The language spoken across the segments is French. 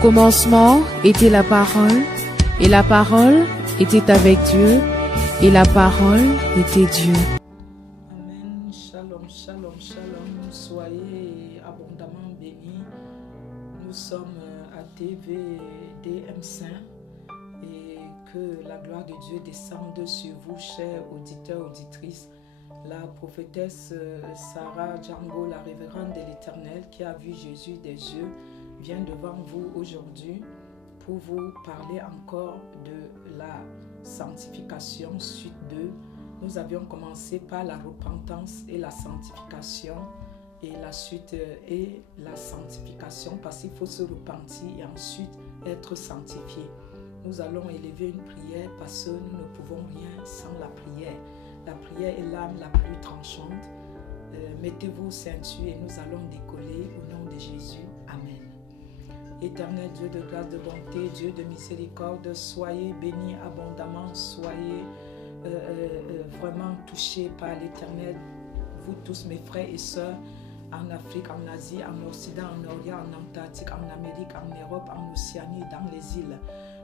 commencement était la parole, et la parole était avec Dieu, et la parole était Dieu. Amen. Shalom, shalom, shalom. Soyez abondamment bénis. Nous sommes à TVDM Saint et que la gloire de Dieu descende sur vous, chers auditeurs, auditrices. La prophétesse Sarah Django, la révérende de l'Éternel qui a vu Jésus des yeux, vient devant vous aujourd'hui pour vous parler encore de la sanctification suite 2. Nous avions commencé par la repentance et la sanctification et la suite est la sanctification parce qu'il faut se repentir et ensuite être sanctifié. Nous allons élever une prière parce que nous ne pouvons rien sans la prière. La prière est l'âme la plus tranchante. Mettez-vous ceinture et nous allons décoller au nom de Jésus. Amen. Éternel Dieu de grâce, de bonté, Dieu de miséricorde, soyez bénis abondamment, soyez vraiment touchés par l'Éternel. Vous tous mes frères et sœurs, en Afrique, en Asie, en Occident, en Orient, en Antarctique, en Amérique, en Europe, en Océanie, dans les îles.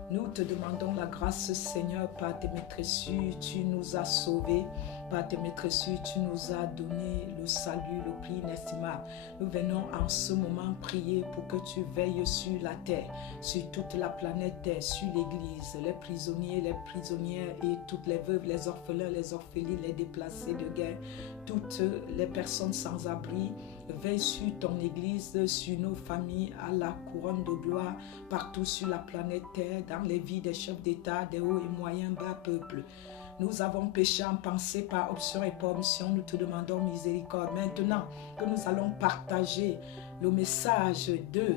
Nous te demandons la grâce, Seigneur, par tes maîtresses, tu nous as sauvés. Par tes maîtresses, tu nous as donné le salut, le prix inestimable. Nous venons en ce moment prier pour que tu veilles sur la terre, sur toute la planète Terre, sur l'Église, les prisonniers, les prisonnières et toutes les veuves, les orphelins, les orphelines, les déplacés de guerre, toutes les personnes sans abri. Veille sur ton Église, sur nos familles, à la couronne de gloire, partout sur la planète Terre, dans les vies des chefs d'État, des hauts et moyens bas peuples. Nous avons péché en pensée, par option et par omission. Nous te demandons miséricorde. Maintenant que nous allons partager le message de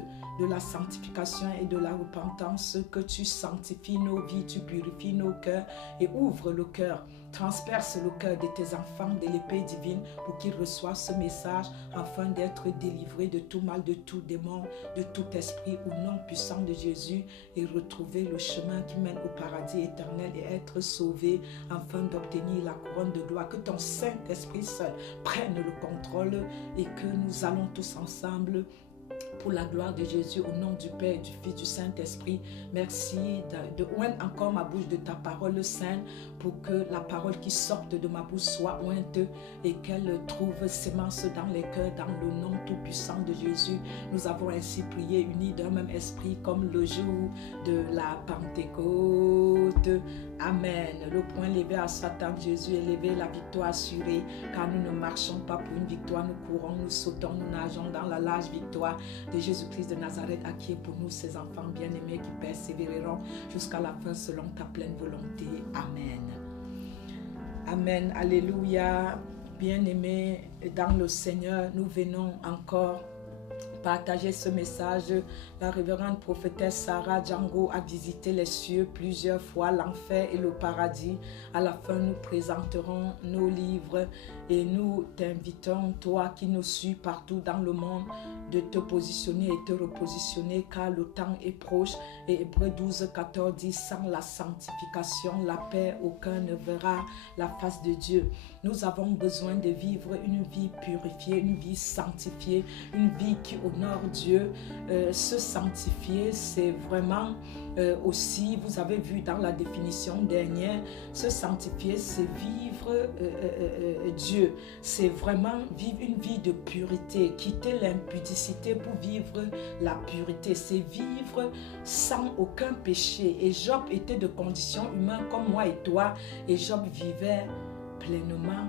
la sanctification et de la repentance, que tu sanctifies nos vies, tu purifies nos cœurs et ouvre le cœur. Transperce le cœur de tes enfants de l'épée divine pour qu'ils reçoivent ce message afin d'être délivrés de tout mal, de tout démon, de tout esprit au nom puissant de Jésus et retrouver le chemin qui mène au paradis éternel et être sauvés afin d'obtenir la couronne de gloire. Que ton Saint-Esprit seul prenne le contrôle et que nous allons tous ensemble pour la gloire de Jésus, au nom du Père, du Fils, du Saint-Esprit. Merci de oindre encore ma bouche de ta parole sainte pour que la parole qui sorte de ma bouche soit ointe et qu'elle trouve sémence dans les cœurs, dans le nom tout-puissant de Jésus. Nous avons ainsi prié unis d'un même esprit comme le jour de la Pentecôte. Amen. Le point levé à Satan, Jésus est levé, la victoire assurée, car nous ne marchons pas pour une victoire, nous courons, nous sautons, nous nageons dans la large victoire de Jésus-Christ de Nazareth, à qui est pour nous, ses enfants bien-aimés qui persévéreront jusqu'à la fin selon ta pleine volonté. Amen. Amen. Alléluia. Bien-aimés dans le Seigneur, nous venons encore partager ce message. La révérende prophétesse Sarah Django a visité les cieux plusieurs fois, l'enfer et le paradis. À la fin, nous présenterons nos livres et nous t'invitons, toi qui nous suis partout dans le monde, de te positionner et te repositionner car le temps est proche. Et Hébreux 12, 14 dit: sans la sanctification, la paix, aucun ne verra la face de Dieu. Nous avons besoin de vivre une vie purifiée, une vie sanctifiée, une vie qui honore Dieu. Se sanctifier, c'est vraiment aussi, vous avez vu dans la définition dernière, se sanctifier, c'est vivre Dieu. C'est vraiment vivre une vie de pureté, quitter l'impudicité pour vivre la pureté. C'est vivre sans aucun péché. Et Job était de condition humaine comme moi et toi. Et Job vivait pleinement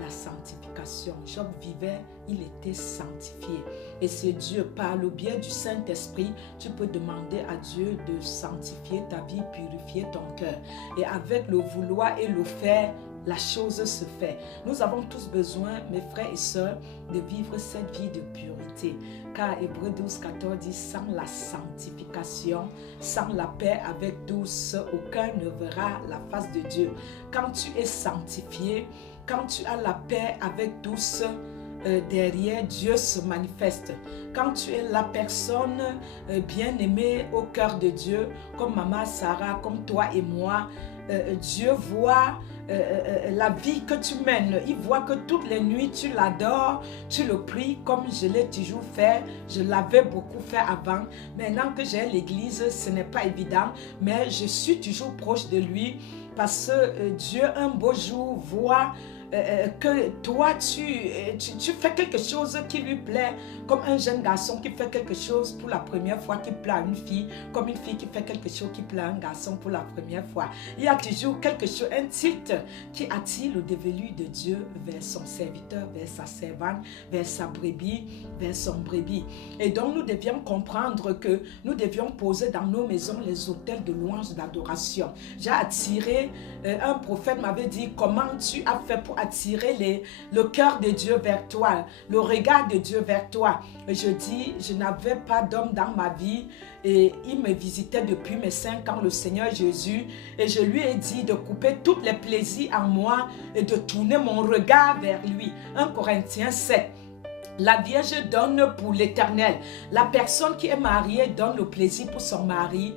la sanctification. Job vivait, il était sanctifié. Et c'est Dieu, par le biais du Saint-Esprit, tu peux demander à Dieu de sanctifier ta vie, purifier ton cœur. Et avec le vouloir et le faire, la chose se fait. Nous avons tous besoin, mes frères et sœurs, de vivre cette vie de pureté. Car Hébreux 12, 14 dit: sans la sanctification, sans la paix avec douce, aucun ne verra la face de Dieu. Quand tu es sanctifié, quand tu as la paix avec douce, derrière Dieu se manifeste. Quand tu es la personne bien-aimée au cœur de Dieu, comme Maman Sarah, comme toi et moi, Dieu voit la vie que tu mènes. Il voit que toutes les nuits, tu l'adores, tu le pries comme je l'ai toujours fait. Je l'avais beaucoup fait avant. Maintenant que j'ai l'église, ce n'est pas évident, mais je suis toujours proche de lui parce que Dieu, un beau jour, voit que toi, tu fais quelque chose qui lui plaît, comme un jeune garçon qui fait quelque chose pour la première fois qui plaît à une fille, comme une fille qui fait quelque chose qui plaît à un garçon pour la première fois. Il y a toujours quelque chose, un titre qui attire le dévolu de Dieu vers son serviteur, vers sa servante, vers sa brebis, vers son brebis. Et donc nous devions comprendre que nous devions poser dans nos maisons les autels de louange, d'adoration. J'ai attiré, un prophète m'avait dit, comment tu as fait pour attirer le cœur de Dieu vers toi, le regard de Dieu vers toi. Et je dis, je n'avais pas d'homme dans ma vie et il me visitait depuis mes 5 ans, le Seigneur Jésus, et je lui ai dit de couper tous les plaisirs en moi et de tourner mon regard vers lui. 1 Corinthiens 7. La Vierge donne pour l'éternel. La personne qui est mariée donne le plaisir pour son mari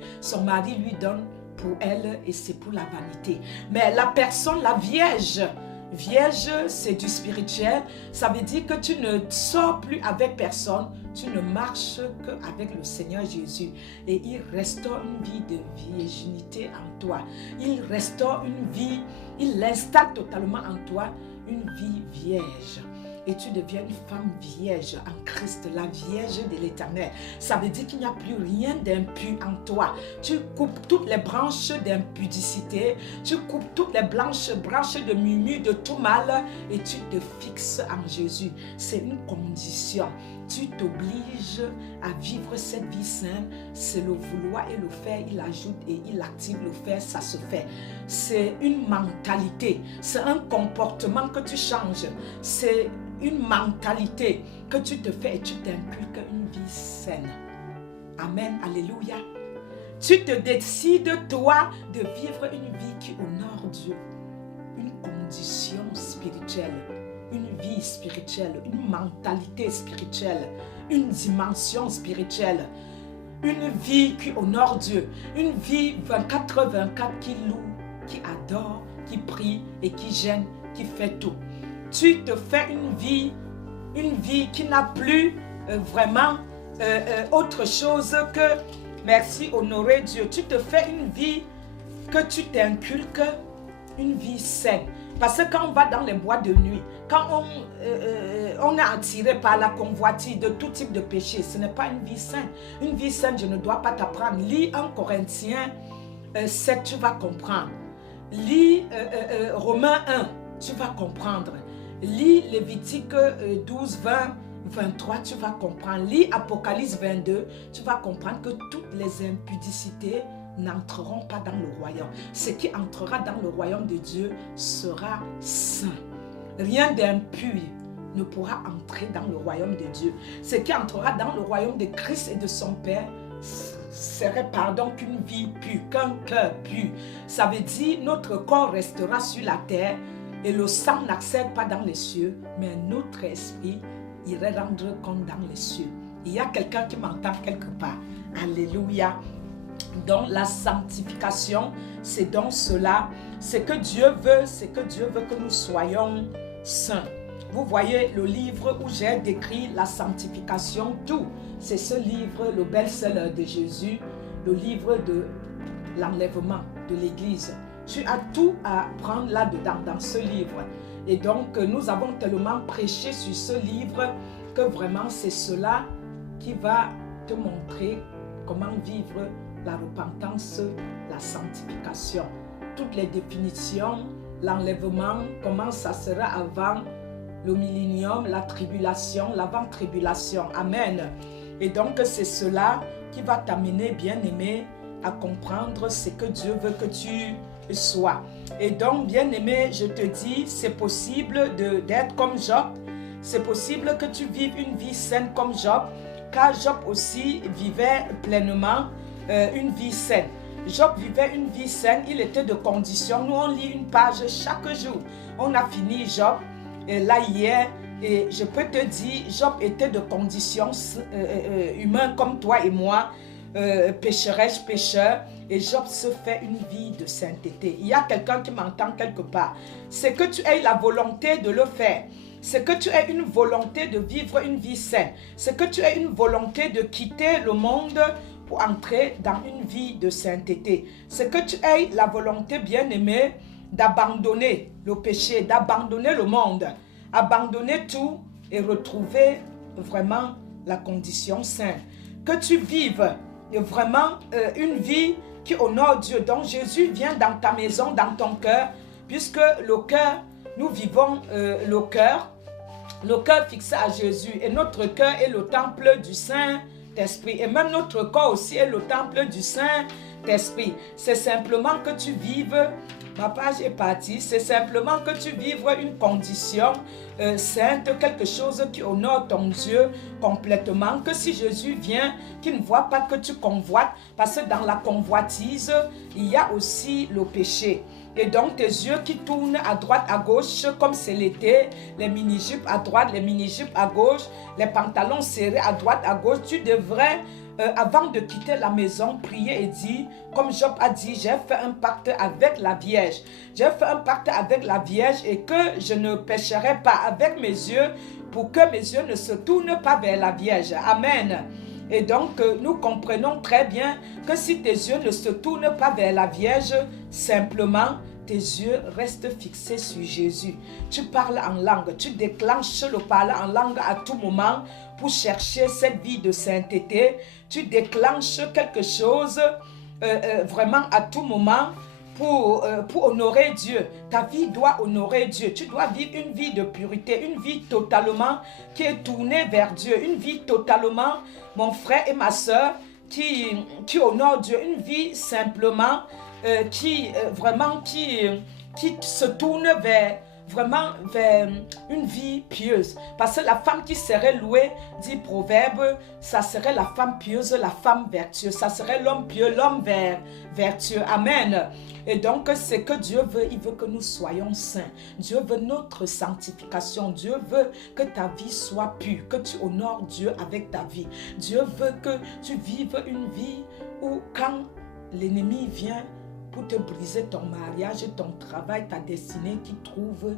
lui donne pour elle et c'est pour la vanité. Mais la personne, la Vierge, c'est du spirituel. Ça veut dire que tu ne sors plus avec personne. Tu ne marches qu'avec le Seigneur Jésus. Et il restaure une vie de virginité en toi. Il restaure une vie, il installe totalement en toi une vie vierge. Et tu deviens une femme vierge en Christ, la Vierge de l'Éternel. Ça veut dire qu'il n'y a plus rien d'impur en toi. Tu coupes toutes les branches d'impudicité, tu coupes toutes les branches de murmure, de tout mal, et tu te fixes en Jésus. C'est une condition. Tu t'obliges à vivre cette vie sainte. C'est le vouloir et le faire. Il ajoute et il active le faire, ça se fait. C'est une mentalité. C'est un comportement que tu changes. C'est une mentalité que tu te fais et tu t'inculques une vie saine. Amen, alléluia. Tu te décides, toi, de vivre une vie qui honore Dieu. Une condition spirituelle, une vie spirituelle, une mentalité spirituelle, une dimension spirituelle. Une vie qui honore Dieu. Une vie 24/24 qui loue, qui adore, qui prie et qui gêne, qui fait tout. Tu te fais une vie qui n'a plus vraiment autre chose que merci, honorer Dieu. Tu te fais une vie que tu t'inculques, une vie saine. Parce que quand on va dans les bois de nuit, quand on est attiré par la convoitise de tout type de péché, ce n'est pas une vie saine. Une vie saine, je ne dois pas t'apprendre. Lis 1 Corinthiens 7, tu vas comprendre. Lis Romains 1, tu vas comprendre. Lis Lévitique 12, 20, 23, tu vas comprendre. Lis Apocalypse 22, tu vas comprendre que toutes les impudicités n'entreront pas dans le royaume. Ce qui entrera dans le royaume de Dieu sera saint. Rien d'impur ne pourra entrer dans le royaume de Dieu. Ce qui entrera dans le royaume de Christ et de son Père serait qu'une vie pure, qu'un cœur pur. Ça veut dire notre corps restera sur la terre et le sang n'accède pas dans les cieux, mais notre esprit irait rendre compte dans les cieux. Il y a quelqu'un qui m'entend quelque part. Alléluia. Donc la sanctification, c'est donc cela. C'est que Dieu veut que nous soyons saints. Vous voyez le livre où j'ai décrit la sanctification, tout. C'est ce livre, le best-seller de Jésus, le livre de l'enlèvement de l'Église. Tu as tout à prendre là-dedans, dans ce livre. Et donc, nous avons tellement prêché sur ce livre que vraiment, c'est cela qui va te montrer comment vivre la repentance, la sanctification. Toutes les définitions, l'enlèvement, comment ça sera avant le millénium, la tribulation, l'avant-tribulation. Amen. Et donc, c'est cela qui va t'amener, bien-aimé, à comprendre ce que Dieu veut que tu sois. Et donc, bien-aimé, je te dis, c'est possible d'être comme Job. C'est possible que tu vives une vie saine comme Job, car Job aussi vivait pleinement une vie saine. Job vivait une vie saine, il était de condition. Nous, on lit une page chaque jour. On a fini Job, là hier, et je peux te dire, Job était de condition humaine comme toi et moi. pécherai-je pécheur? Et Job se fait une vie de sainteté. Il y a quelqu'un qui m'entend quelque part. C'est que tu aies la volonté de le faire. C'est que tu aies une volonté de vivre une vie saine. C'est que tu aies une volonté de quitter le monde pour entrer dans une vie de sainteté. C'est que tu aies la volonté, bien-aimé, d'abandonner le péché, d'abandonner le monde, abandonner tout et retrouver vraiment la condition saine. Que tu vives vraiment une vie qui honore Dieu. Donc Jésus vient dans ta maison, dans ton cœur, puisque le cœur, nous vivons le cœur fixé à Jésus. Et notre cœur est le temple du Saint-Esprit. Et même notre corps aussi est le temple du Saint-Esprit. C'est simplement que tu vives, ma page est partie, c'est simplement que tu vives une condition sainte, quelque chose qui honore ton Dieu complètement. Que si Jésus vient, qu'il ne voit pas que tu convoites, parce que dans la convoitise, il y a aussi le péché. Et donc tes yeux qui tournent à droite, à gauche, comme c'est l'été, les mini-jupes à droite, les mini-jupes à gauche, les pantalons serrés à droite, à gauche, tu devrais, avant de quitter la maison, prier et dire, comme Job a dit, j'ai fait un pacte avec la Vierge. J'ai fait un pacte avec la Vierge et que je ne pécherai pas avec mes yeux pour que mes yeux ne se tournent pas vers la Vierge. Amen. Et donc, nous comprenons très bien que si tes yeux ne se tournent pas vers la Vierge, simplement, tes yeux restent fixés sur Jésus. Tu parles en langue, tu déclenches le parler en langue à tout moment pour chercher cette vie de sainteté. Tu déclenches quelque chose vraiment à tout moment pour honorer Dieu. Ta vie doit honorer Dieu. Tu dois vivre une vie de pureté, une vie totalement qui est tournée vers Dieu, une vie totalement, mon frère et ma soeur, qui honore Dieu, une vie simplement qui se tourne vers une vie pieuse. Parce que la femme qui serait louée, dit Proverbe, ça serait la femme pieuse, la femme vertueuse. Ça serait l'homme pieux, l'homme vertueux. Amen. Et donc, c'est que Dieu veut, il veut que nous soyons saints. Dieu veut notre sanctification. Dieu veut que ta vie soit pure, que tu honores Dieu avec ta vie. Dieu veut que tu vives une vie où quand l'ennemi vient pour te briser ton mariage, ton travail, ta destinée, qui trouve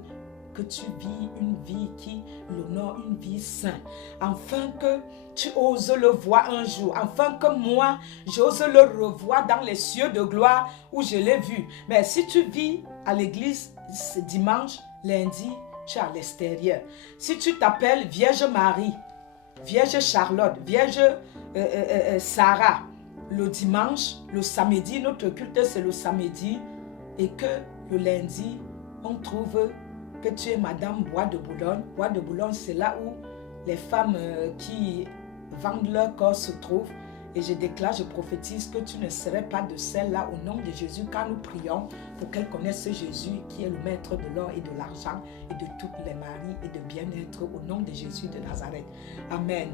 que tu vis une vie qui l'honore, une vie sainte. Afin que tu oses le voir un jour. Afin que moi, j'ose le revoir dans les cieux de gloire où je l'ai vu. Mais si tu vis à l'église dimanche, lundi, tu es à l'extérieur. Si tu t'appelles Vierge Marie, Vierge Charlotte, Vierge Sarah, le dimanche, le samedi, notre culte c'est le samedi, et que le lundi, on trouve que tu es Madame Bois de Boulogne. Bois de Boulogne, c'est là où les femmes qui vendent leur corps se trouvent. Et je déclare, je prophétise que tu ne serais pas de celle-là au nom de Jésus, car nous prions pour qu'elle connaisse Jésus qui est le maître de l'or et de l'argent et de toutes les maris et de bien-être au nom de Jésus de Nazareth. Amen.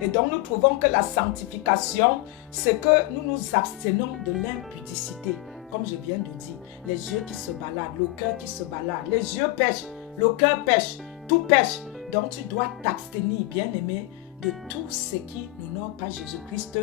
Et donc nous trouvons que la sanctification, c'est que nous nous abstenons de l'impudicité. Comme je viens de dire, les yeux qui se baladent, le cœur qui se balade, les yeux pêchent, le cœur pêche, tout pêche. Donc tu dois t'abstenir, bien-aimé, de tout ce qui n'honore pas Jésus-Christ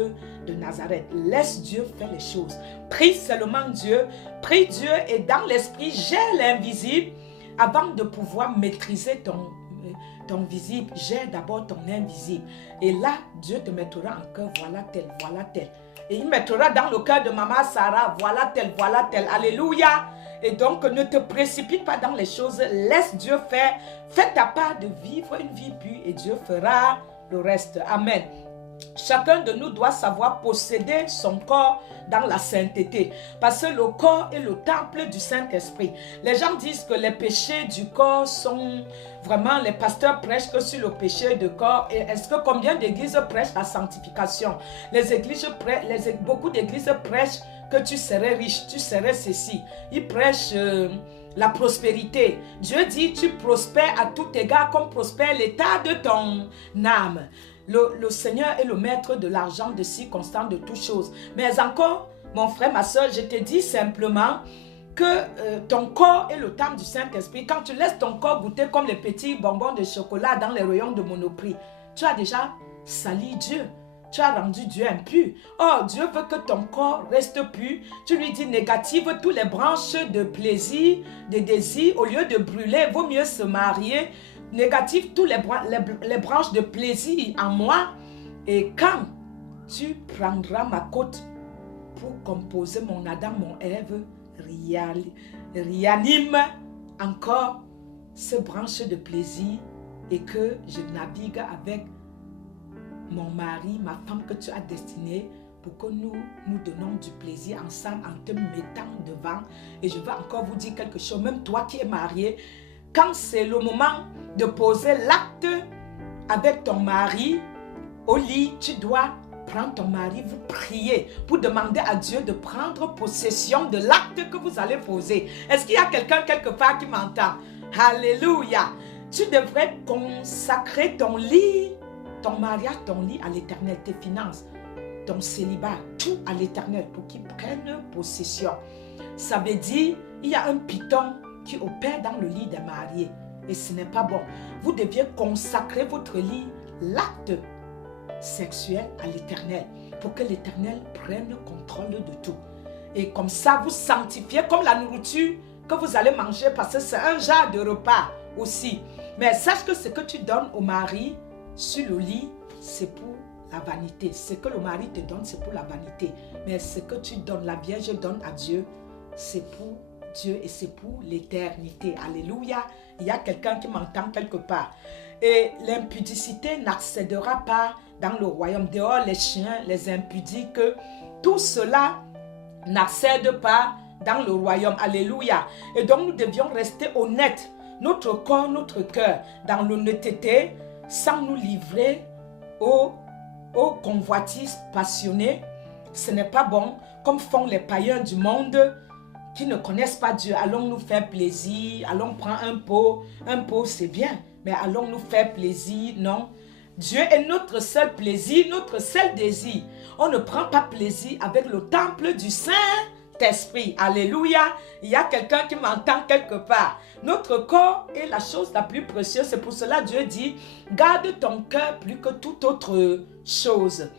de Nazareth. Laisse Dieu faire les choses. Prie seulement Dieu. Prie Dieu et dans l'esprit, gère l'invisible avant de pouvoir maîtriser ton visible. Gère d'abord ton invisible. Et là, Dieu te mettra en cœur, voilà tel, voilà tel. Et il mettra dans le cœur de maman Sarah, voilà tel, voilà tel. Alléluia. Et donc, ne te précipite pas dans les choses. Laisse Dieu faire. Fais ta part de vivre une vie pure et Dieu fera le reste. Amen. Chacun de nous doit savoir posséder son corps dans la sainteté. Parce que le corps est le temple du Saint-Esprit. Les gens disent que les péchés du corps sont vraiment... Les pasteurs prêchent que sur le péché du corps. Et est-ce que combien d'églises prêchent la sanctification? Beaucoup d'églises prêchent que tu serais riche, tu serais ceci. Ils prêchent... la prospérité. Dieu dit, tu prospères à tout égard comme prospère l'état de ton âme. Le Seigneur est le maître de l'argent, de circonstances, de toutes choses. Mais encore, mon frère, ma soeur, je te dis simplement que ton corps est le temple du Saint-Esprit. Quand tu laisses ton corps goûter comme les petits bonbons de chocolat dans les rayons de Monoprix, tu as déjà sali Dieu. tu as rendu Dieu impur. Oh, Dieu veut que ton corps reste pur. Tu lui dis négative tous les branches de plaisir, de désir. Au lieu de brûler, vaut mieux se marier. Négative tous les branches de plaisir en moi. Et quand tu prendras ma côte pour composer mon Adam, mon Ève, réanime encore ces branches de plaisir et que je navigue avec mon mari, ma femme que tu as destinée pour que nous donnons du plaisir ensemble en te mettant devant. Et je vais encore vous dire quelque chose, même toi qui es marié, quand c'est le moment de poser l'acte avec ton mari au lit, tu dois prendre ton mari, vous prier pour demander à Dieu de prendre possession de l'acte que vous allez poser. Est-ce qu'il y a quelqu'un quelque part qui m'entend? Alléluia! Tu devrais consacrer ton lit, ton mariage, ton lit à l'Éternel, tes finances, ton célibat, tout à l'Éternel pour qu'il prenne possession. Ça veut dire, il y a un python qui opère dans le lit des mariés et ce n'est pas bon. Vous deviez consacrer votre lit, l'acte sexuel à l'Éternel pour que l'Éternel prenne contrôle de tout. Et comme ça, vous sanctifiez comme la nourriture que vous allez manger parce que c'est un genre de repas aussi. Mais sache que ce que tu donnes au mari sur le lit, c'est pour la vanité. Ce que le mari te donne, c'est pour la vanité. Mais ce que tu donnes, la Vierge donne à Dieu, c'est pour Dieu et c'est pour l'éternité. Alléluia. Il y a quelqu'un qui m'entend quelque part. Et l'impudicité n'accédera pas dans le royaume. Dehors les chiens, les impudiques, tout cela n'accède pas dans le royaume. Alléluia. Et donc nous devions rester honnêtes. Notre corps, notre cœur, dans l'honnêteté, sans nous livrer aux convoitises passionnées. Ce n'est pas bon, comme font les païens du monde qui ne connaissent pas Dieu. Allons nous faire plaisir, allons prendre un pot c'est bien, mais allons nous faire plaisir, non. Dieu est notre seul plaisir, notre seul désir. On ne prend pas plaisir avec le temple du Saint-Esprit. Alléluia. Il y a quelqu'un qui m'entend quelque part. Notre corps est la chose la plus précieuse. C'est pour cela Dieu dit, garde ton cœur plus que toute autre chose.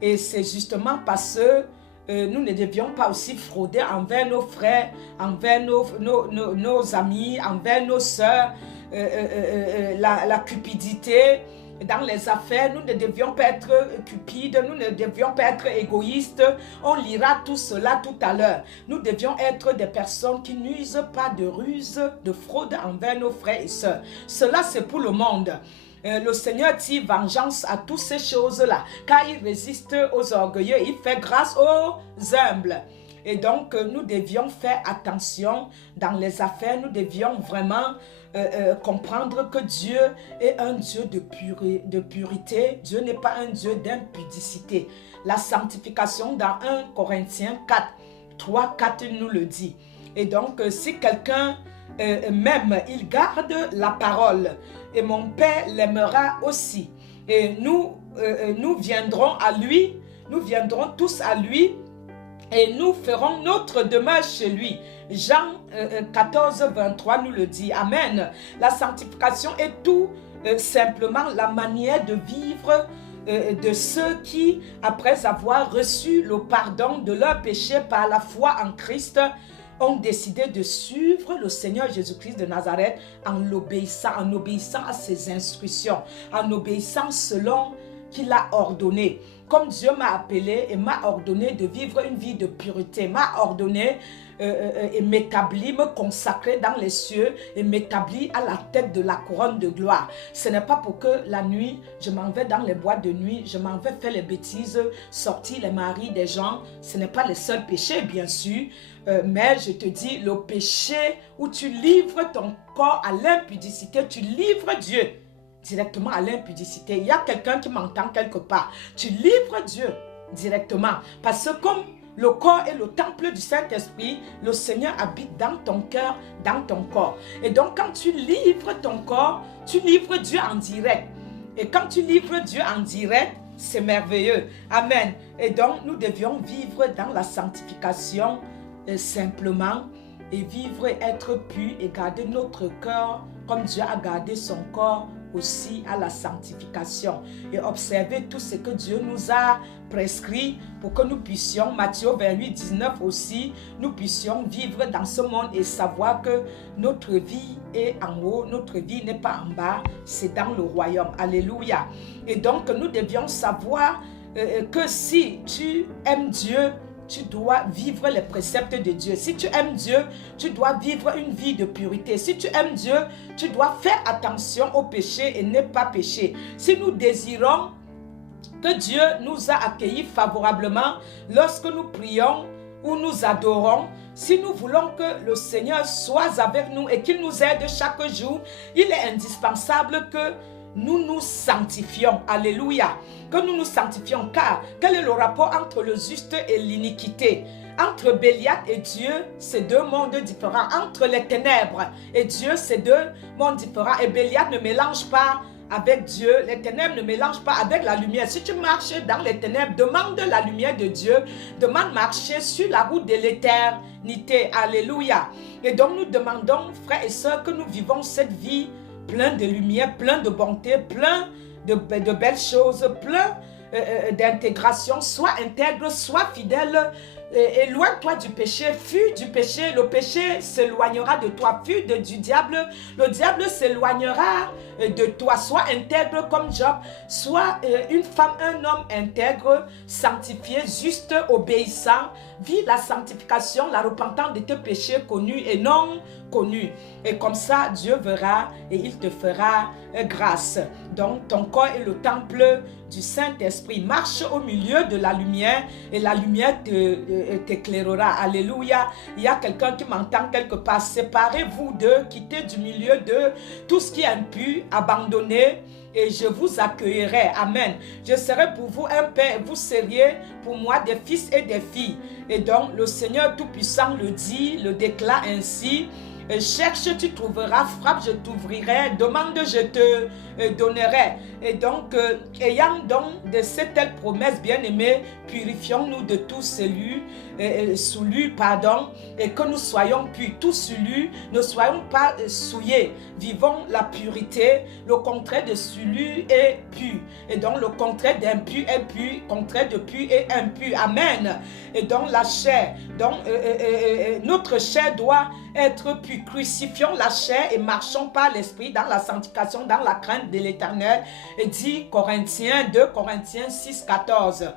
Et c'est justement parce que nous ne devions pas aussi frauder envers nos frères, envers nos amis, envers nos sœurs, la cupidité dans les affaires. Nous ne devions pas être cupides, nous ne devions pas être égoïstes. On lira tout cela tout à l'heure. Nous devions être des personnes qui n'usent pas de ruse, de fraude envers nos frères et sœurs. Cela c'est pour le monde. Le Seigneur tire vengeance à toutes ces choses-là, car il résiste aux orgueilleux, il fait grâce aux humbles. Et donc, nous devions faire attention dans les affaires, nous devions vraiment comprendre que Dieu est un Dieu de purité, Dieu n'est pas un Dieu d'impudicité. La sanctification dans 1 Corinthiens 4, 3, 4 nous le dit. Et donc, si quelqu'un m'aime, il garde la parole. Et mon Père l'aimera aussi. Et nous viendrons à lui, nous viendrons tous à lui et nous ferons notre demeure chez lui. Jean 14, 23 nous le dit. Amen. La sanctification est tout simplement la manière de vivre de ceux qui, après avoir reçu le pardon de leurs péchés par la foi en Christ, ont décidé de suivre le Seigneur Jésus-Christ de Nazareth en obéissant à ses instructions, en obéissant selon qu'il a ordonné. Comme Dieu m'a appelé et m'a ordonné de vivre une vie de pureté, m'a ordonné et m'établit, me consacrer dans les cieux et m'établit à la tête de la couronne de gloire. Ce n'est pas pour que la nuit, je m'en vais dans les boîtes de nuit, je m'en vais faire les bêtises, sortir les maris des gens. Ce n'est pas le seul péché, bien sûr, mais je te dis, le péché où tu livres ton corps à l'impudicité, tu livres Dieu directement à l'impudicité. Il y a quelqu'un qui m'entend quelque part. Tu livres Dieu directement. Parce que comme le corps est le temple du Saint-Esprit, le Seigneur habite dans ton cœur, dans ton corps. Et donc quand tu livres ton corps, tu livres Dieu en direct. Et quand tu livres Dieu en direct, c'est merveilleux. Amen. Et donc nous devions vivre dans la sanctification simplement et vivre, être pur et garder notre cœur comme Dieu a gardé son corps aussi à la sanctification et observer tout ce que Dieu nous a prescrit pour que nous puissions, Matthieu 28, 19 aussi, nous puissions vivre dans ce monde et savoir que notre vie est en haut, notre vie n'est pas en bas, c'est dans le royaume. Alléluia. Et donc nous devions savoir que si tu aimes Dieu, tu dois vivre les préceptes de Dieu. Si tu aimes Dieu, tu dois vivre une vie de pureté. Si tu aimes Dieu, tu dois faire attention au péché et ne pas pécher. Si nous désirons que Dieu nous a accueillis favorablement lorsque nous prions ou nous adorons, si nous voulons que le Seigneur soit avec nous et qu'il nous aide chaque jour, il est indispensable que nous nous sanctifions. Alléluia. Que nous nous sanctifions. Car quel est le rapport entre le juste et l'iniquité? Entre Béliat et Dieu, c'est deux mondes différents. Entre les ténèbres et Dieu, c'est deux mondes différents. Et Béliat ne mélange pas avec Dieu. Les ténèbres ne mélangent pas avec la lumière. Si tu marches dans les ténèbres, demande la lumière de Dieu. Demande marcher sur la route de l'éternité. Alléluia. Et donc nous demandons, frères et sœurs, que nous vivons cette vie plein de lumière, plein de bonté, plein de belles choses, plein d'intégration. Sois intègre, sois fidèle. Éloigne-toi du péché, fuis du péché, le péché s'éloignera de toi, fuis du diable, le diable s'éloignera de toi. Sois intègre comme Job, sois une femme, un homme intègre, sanctifié, juste, obéissant. Vis la sanctification, la repentance de tes péchés connus et non connus. Et comme ça, Dieu verra et il te fera grâce. Donc, ton corps est le temple du Saint-Esprit. Marche au milieu de la lumière et la lumière t'éclairera. Alléluia. Il y a quelqu'un qui m'entend quelque part. Séparez-vous d'eux, quittez du milieu de tout ce qui est impur, abandonnez. Et je vous accueillerai. Amen. Je serai pour vous un père. Vous seriez pour moi des fils et des filles. Et donc, le Seigneur Tout-Puissant le dit, le déclare ainsi. Cherche, tu trouveras. Frappe, je t'ouvrirai. Demande, je te donnerai. Et donc, ayant donc de cette telle promesse, bien-aimés, purifions-nous de tout souillure, et que nous soyons purs, tout souillure, ne soyons pas souillés. Vivons la pureté. Le contraire de souillure est pur. Et donc, le contraire d'impur est pur, le contraire de pur est impur. Amen. Et donc, la chair, donc, notre chair doit être pure. Crucifions la chair et marchons par l'esprit dans la sanctification, dans la crainte de l'Éternel. Et dit 2 Corinthiens 6, 14.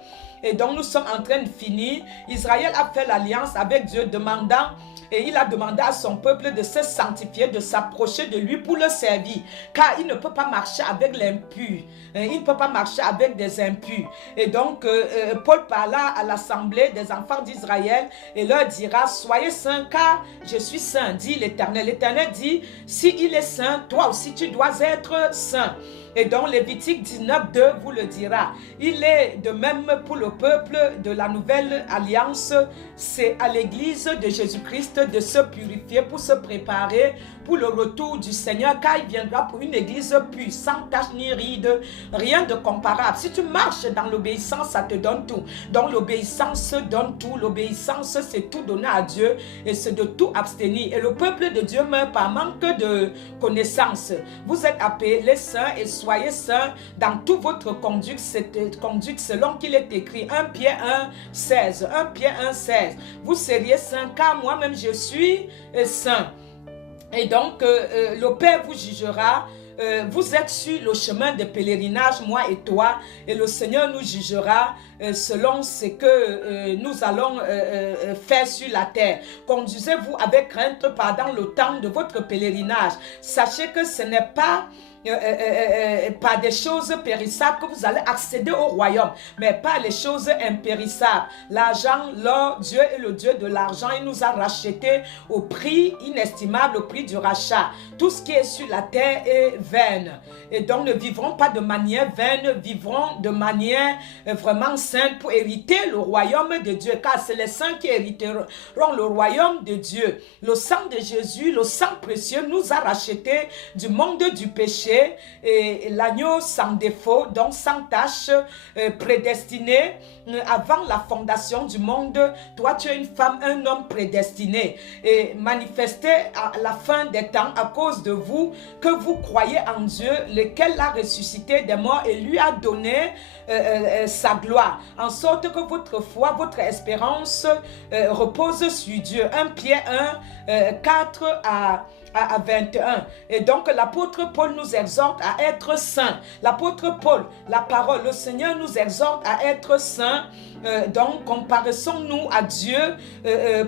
Et donc nous sommes en train de finir. Israël a fait l'alliance avec Dieu demandant, et il a demandé à son peuple de se sanctifier, de s'approcher de lui pour le servir. Car il ne peut pas marcher avec l'impur. Il ne peut pas marcher avec des impurs. Et donc Paul parla à l'assemblée des enfants d'Israël et leur dira, soyez saints car je suis saint, dit l'Éternel. L'Éternel dit, si il est saint, toi aussi tu dois être saint. Et donc Lévitique 19, 2 vous le dira. Il est de même pour le peuple de la nouvelle alliance. C'est à l'église de Jésus-Christ de se purifier pour se préparer pour le retour du Seigneur, car il viendra pour une église pure, sans tache ni ride, rien de comparable. Si tu marches dans l'obéissance, ça te donne tout. Donc l'obéissance donne tout. L'obéissance, c'est tout donner à Dieu et c'est de tout abstenir. Et le peuple de Dieu meurt par manque de connaissance. Vous êtes appelés saints et soyez saints dans toute votre conduite, cette conduite selon qu'il est écrit. 1 Pierre 1, 16. 1 Pierre 1, 16. Vous seriez saints car moi-même je suis saint. Et donc, le Père vous jugera. Vous êtes sur le chemin de pèlerinage, moi et toi, et le Seigneur nous jugera selon ce que nous allons faire sur la terre. Conduisez-vous avec crainte pendant le temps de votre pèlerinage. Sachez que ce n'est pas par des choses périssables que vous allez accéder au royaume, mais par les choses impérissables. L'argent, l'or, Dieu est le Dieu de l'argent. Il nous a rachetés au prix inestimable, au prix du rachat. Tout ce qui est sur la terre est vain. Et donc ne vivrons pas de manière vaine, vivrons de manière vraiment sainte pour hériter le royaume de Dieu, car c'est les saints qui hériteront le royaume de Dieu. Le sang de Jésus, le sang précieux, nous a rachetés du monde du péché berger, et l'agneau sans défaut, donc sans tache, prédestiné avant la fondation du monde. Toi, tu es une femme, un homme prédestiné et manifesté à la fin des temps à cause de vous, que vous croyez en Dieu, lequel l'a ressuscité des morts et lui a donné sa gloire, en sorte que votre foi, votre espérance repose sur Dieu. 1 Pierre 1, 4 à 21. Et donc l'apôtre Paul nous exhorte à être saints. L'apôtre Paul, la parole, le Seigneur nous exhorte à être saints. Donc comparaissons-nous à Dieu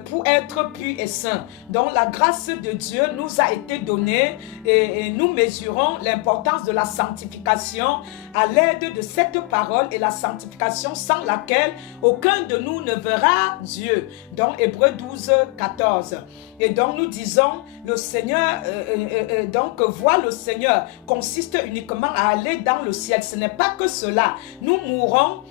pour être purs et saints. Donc la grâce de Dieu nous a été donnée et nous mesurons l'importance de la sanctification à l'aide de cette parole, et la sanctification sans laquelle aucun de nous ne verra Dieu. Donc Hébreux 12, 14. Et donc nous disons, le Seigneur, donc voir le Seigneur consiste uniquement à aller dans le ciel. Ce n'est pas que cela. Nous mourrons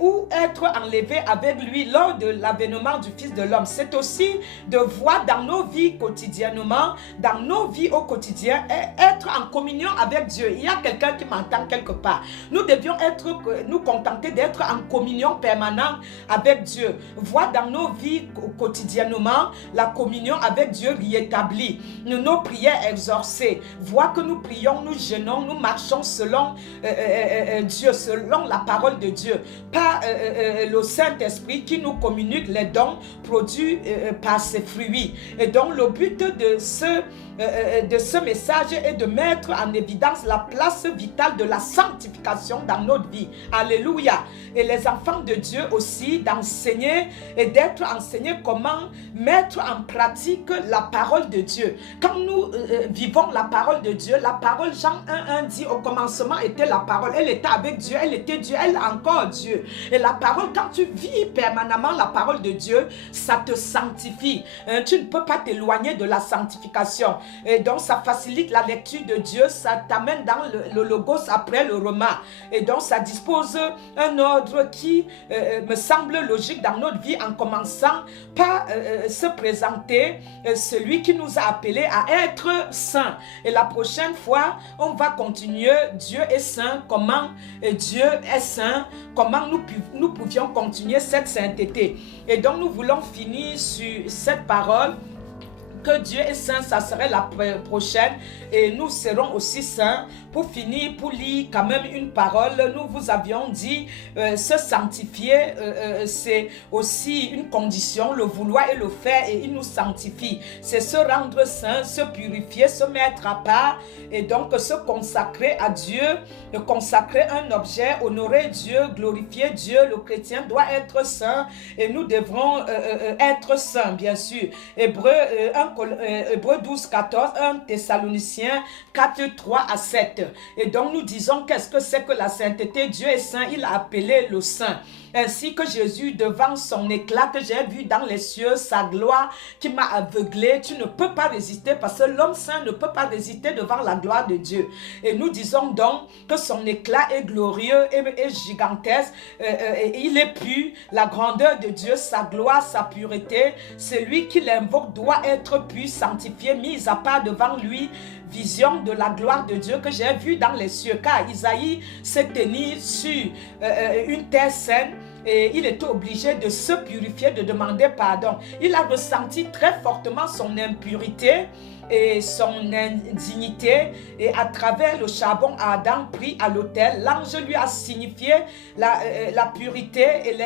ou être enlevés avec lui lors de l'avènement du Fils de l'homme. C'est aussi de voir dans nos vies quotidiennement, dans nos vies au quotidien, être en communion avec Dieu. Il y a quelqu'un qui m'entend quelque part. Nous devions nous contenter d'être en communion permanente avec Dieu. Voir dans nos vies quotidiennement la communion avec Dieu rétablie, nos prières exaucées. Voir que nous prions, nous jeûnons, nous marchons selon Dieu, selon la parole de Dieu. Pas le Saint-Esprit qui nous communique les dons produits par ses fruits. Et donc le but de ce message est de mettre en évidence la place vitale de la sanctification dans notre vie. Alléluia. Et les enfants de Dieu aussi d'enseigner et d'être enseignés comment mettre en pratique la parole de Dieu. Quand nous vivons la parole de Dieu, la parole, Jean 1,1 dit au commencement était la parole. Elle était avec Dieu, elle était Dieu, elle est encore Dieu. Et la parole, quand tu vis permanemment la parole de Dieu, ça te sanctifie. Tu ne peux pas t'éloigner de la sanctification. Et donc ça facilite la lecture de Dieu, ça t'amène dans le logos après le roman. Et donc ça dispose un ordre qui me semble logique dans notre vie, en commençant par se présenter celui qui nous a appelés à être saints. Et la prochaine fois, on va continuer. Dieu est saint, comment Dieu est saint, comment nous pouvions continuer cette sainteté. Et donc nous voulons finir sur cette parole. Que Dieu est saint, ça serait la prochaine, et nous serons aussi saints. Pour finir, pour lire quand même une parole, nous vous avions dit se sanctifier, c'est aussi une condition, le vouloir et le faire, et il nous sanctifie. C'est se rendre saint, se purifier, se mettre à part, et donc se consacrer à Dieu, consacrer un objet, honorer Dieu, glorifier Dieu. Le chrétien doit être saint, et nous devrons être saints, bien sûr. Hébreux 12, 14, 1 Thessaloniciens 4, 3 à 7. Et donc nous disons, qu'est-ce que c'est que la sainteté? Dieu est saint, il a appelé le saint. Ainsi que Jésus, devant son éclat que j'ai vu dans les cieux, sa gloire qui m'a aveuglé, tu ne peux pas résister, parce que l'homme saint ne peut pas résister devant la gloire de Dieu. Et nous disons donc que son éclat est glorieux et gigantesque, il est pur, la grandeur de Dieu, sa gloire, sa pureté. Celui qui l'invoque doit être pur, sanctifié, mis à part devant lui. Vision de la gloire de Dieu que j'ai vue dans les cieux, car Isaïe s'est tenu sur une terre saine et il était obligé de se purifier, de demander pardon. Il a ressenti très fortement son impurité et son indignité, et à travers le charbon ardent pris à l'autel, l'ange lui a signifié la pureté et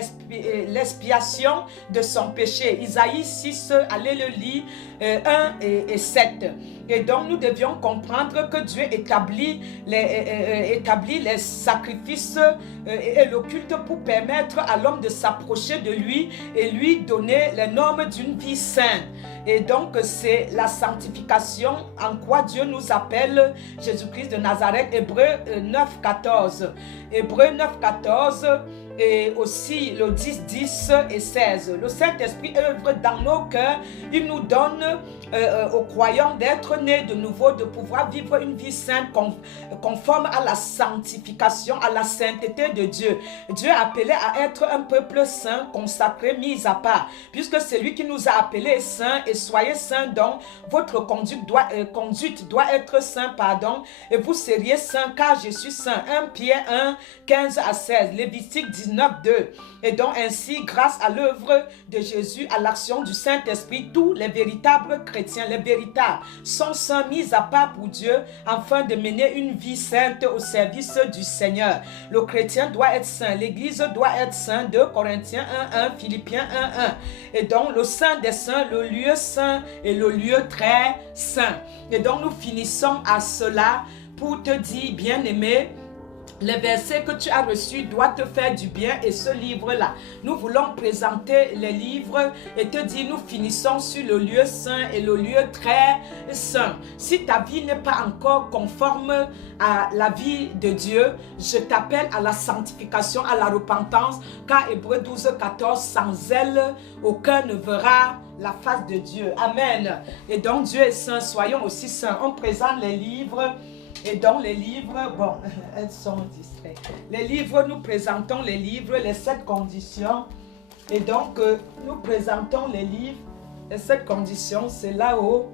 l'expiation de son péché. Isaïe 6, allez le lire, 1 et 7. Et donc nous devions comprendre que Dieu établit les sacrifices et le culte pour permettre à l'homme de s'approcher de lui et lui donner les normes d'une vie sainte. Et donc c'est la sanctification en quoi Dieu nous appelle, Jésus-Christ de Nazareth. Hébreux 9, 14. Hébreux 9, 14. et aussi le 10, 10 et 16. Le Saint-Esprit œuvre dans nos cœurs. Il nous donne aux croyants d'être nés de nouveau, de pouvoir vivre une vie sainte conforme à la sanctification, à la sainteté de Dieu. Dieu a appelé à être un peuple saint, consacré, mis à part, puisque c'est lui qui nous a appelés saints, et soyez saints donc votre conduite doit être saint, et vous seriez saints car je suis saint. 1 Pierre 1, 15 à 16, Lévitique 19, 2. Et donc ainsi, grâce à l'œuvre de Jésus, à l'action du Saint-Esprit, tous les véritables chrétiens, les véritables, sont saints, mis à part pour Dieu, afin de mener une vie sainte au service du Seigneur. Le chrétien doit être saint, l'Église doit être sainte. 2 Corinthiens 1, 1, Philippiens 1, 1. Et donc le saint des saints, le lieu saint et le lieu très saint. Et donc nous finissons à cela pour te dire, bien-aimé, les versets que tu as reçus doivent te faire du bien, et ce livre-là, nous voulons présenter les livres et te dire, nous finissons sur le lieu saint et le lieu très saint. Si ta vie n'est pas encore conforme à la vie de Dieu, je t'appelle à la sanctification, à la repentance, car Hébreux 12, 14, sans zèle, aucun ne verra la face de Dieu. Amen. Et donc Dieu est saint, soyons aussi saints. On présente les livres. Et dans les livres, bon, elles sont distraites. Les livres, nous présentons les livres, les 7 conditions. Et donc, nous présentons les livres, les 7 conditions, c'est là-haut.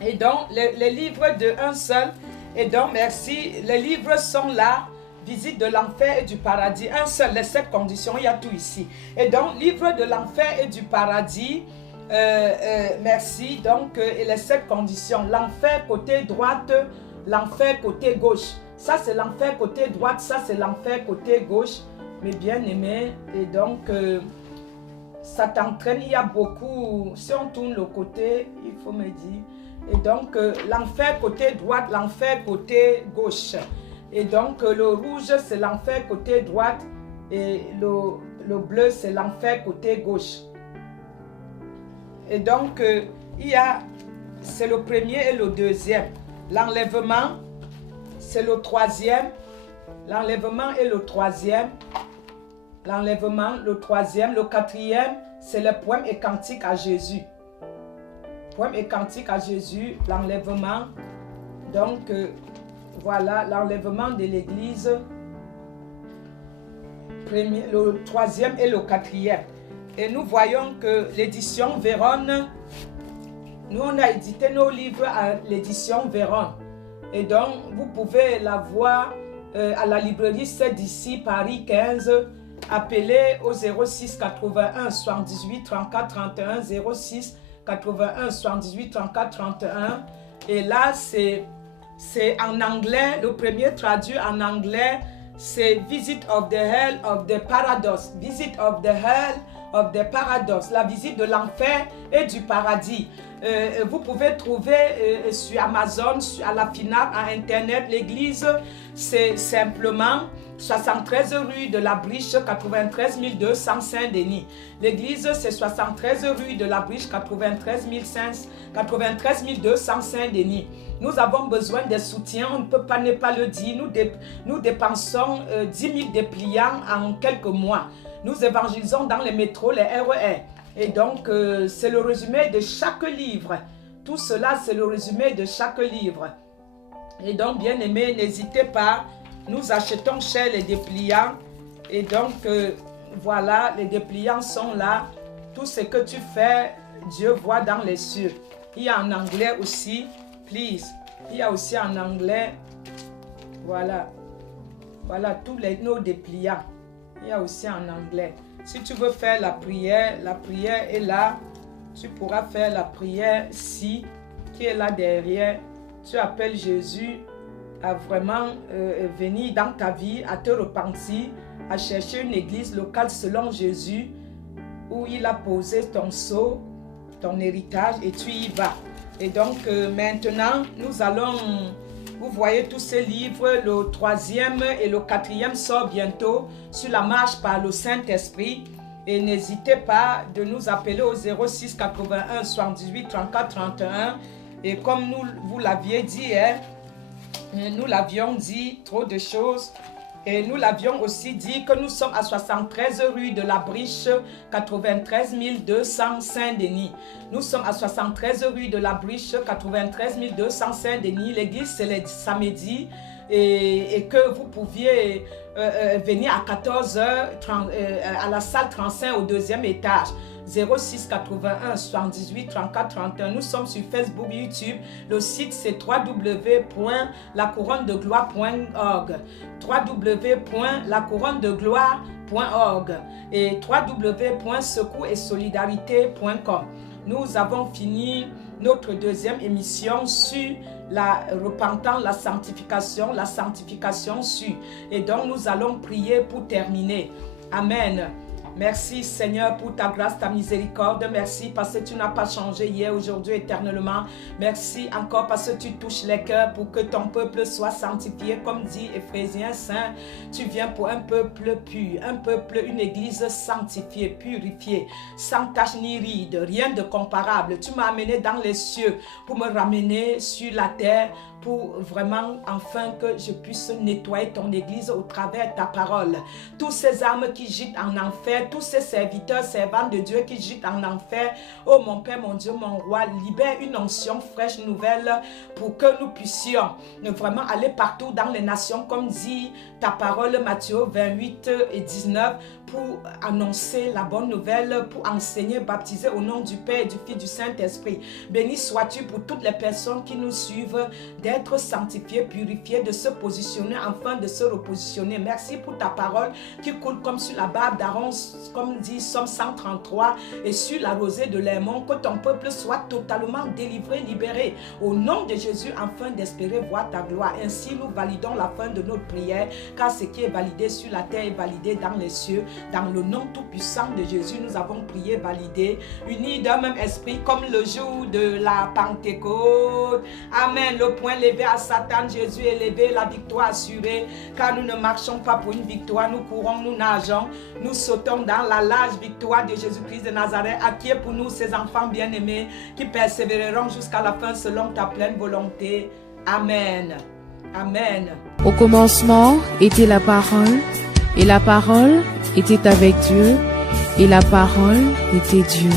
Et donc, les livres de un seul. Et donc, merci, les livres sont là. Visite de l'enfer et du paradis. Un seul, les 7 conditions, il y a tout ici. Et donc, livre de l'enfer et du paradis. Merci. Donc, et les 7 conditions. L'enfer côté droite, l'enfer côté gauche. Ça, c'est l'enfer côté droite. Ça, c'est l'enfer côté gauche. Mais bien aimé. Et donc, ça t'entraîne. Il y a beaucoup. Si on tourne le côté, il faut me dire. Et donc, l'enfer côté droite, l'enfer côté gauche. Et donc, le rouge, c'est l'enfer côté droite. Et le bleu, c'est l'enfer côté gauche. Et donc, il y a, c'est le premier et le deuxième. L'enlèvement, c'est le troisième. L'enlèvement est le troisième. L'enlèvement, le troisième. Le quatrième, c'est le poème et cantique à Jésus. Poème et cantique à Jésus, l'enlèvement. Donc, voilà, l'enlèvement de l'Église. Le troisième et le quatrième. Et nous voyons que l'édition Vérone, nous on a édité nos livres à l'édition Vérone. Et donc, vous pouvez la voir à la librairie C'est d'ici, Paris 15. Appelez au 06 81 78 34 31, 06 81 78 34 31. Et là, c'est en anglais. Le premier traduit en anglais, c'est Visit of the Hell of the Paradox. Visit of the Hell of the Paradox, la visite de l'enfer et du paradis. Vous pouvez trouver sur Amazon, à la FINAP, à Internet. L'église, c'est simplement 73 rue de la Briche, 93 200 Saint-Denis. L'église, c'est 73 rue de la Briche, 93 200 Saint-Denis. Nous avons besoin de soutien, on ne peut pas ne pas le dire. Nous dépensons 10 000 dépliants en quelques mois. Nous évangélisons dans les métros, les RER. Et donc, c'est le résumé de chaque livre. Tout cela, c'est le résumé de chaque livre. Et donc, bien aimé, n'hésitez pas. Nous achetons cher les dépliants. Et donc, voilà, les dépliants sont là. Tout ce que tu fais, Dieu voit dans les cieux. Il y a en anglais aussi, please. Il y a aussi en anglais. Voilà. Voilà tous nos dépliants. Il y a aussi en anglais. Si tu veux faire la prière est là. Tu pourras faire la prière ci, qui est là derrière. Tu appelles Jésus à vraiment venir dans ta vie, à te repentir, à chercher une église locale selon Jésus, où il a posé ton sceau, ton héritage, et tu y vas. Et donc maintenant, nous allons... Vous voyez tous ces livres, le troisième et le quatrième sort bientôt sur la marche par le Saint-Esprit. Et n'hésitez pas de nous appeler au 06 81 78 34 31. Et comme vous l'aviez dit, nous l'avions dit, trop de choses. Et nous l'avions aussi dit que nous sommes à 73 rue de la Briche, 93 200 Saint-Denis. Nous sommes à 73 rue de la Briche, 93 200 Saint-Denis. L'église, c'est les samedis et que vous pouviez venir à 14h à la salle 35 au 2e étage. 06 81 78 34 31. Nous sommes sur Facebook, YouTube. Le site c'est www.lacouronnedegloire.org, www.lacouronnedegloire.org et www.secours-et-solidarité.com. Nous avons fini notre deuxième émission sur la repentance, la sanctification sur. Et donc nous allons prier pour terminer. Amen. Merci Seigneur pour ta grâce, ta miséricorde. Merci parce que tu n'as pas changé hier, aujourd'hui, éternellement. Merci encore parce que tu touches les cœurs pour que ton peuple soit sanctifié. Comme dit Éphésiens 5, tu viens pour un peuple pur, un peuple, une église sanctifiée, purifiée, sans tache ni ride, rien de comparable. Tu m'as amené dans les cieux pour me ramener sur la terre, pour vraiment, enfin, que je puisse nettoyer ton église au travers de ta parole. Tous ces âmes qui gîtent en enfer, tous ces serviteurs, servantes de Dieu qui gîtent en enfer, oh mon Père, mon Dieu, mon Roi, libère une onction fraîche, nouvelle, pour que nous puissions vraiment aller partout dans les nations, comme dit ta parole, Matthieu 28 et 19, pour annoncer la bonne nouvelle, pour enseigner, baptiser au nom du Père, du Fils, du Saint-Esprit. Béni sois-tu pour toutes les personnes qui nous suivent, d'être sanctifiées, purifiées, de se positionner, enfin de se repositionner. Merci pour ta parole qui coule comme sur la barbe d'Aaron, comme dit Somme 133, et sur la rosée de l'Hermon, que ton peuple soit totalement délivré, libéré. Au nom de Jésus, afin d'espérer voir ta gloire. Ainsi, nous validons la fin de notre prière, car ce qui est validé sur la terre est validé dans les cieux. Dans le nom tout-puissant de Jésus, nous avons prié, validé, unis d'un même esprit, comme le jour de la Pentecôte. Amen. Le point levé à Satan, Jésus est levé, la victoire assurée, car nous ne marchons pas pour une victoire, nous courons, nous nageons, nous sautons dans la large victoire de Jésus-Christ de Nazareth, acquiert pour nous, ses enfants bien-aimés, qui persévéreront jusqu'à la fin selon ta pleine volonté. Amen. Amen. Au commencement était la parole, et la parole était avec Dieu, et la parole était Dieu.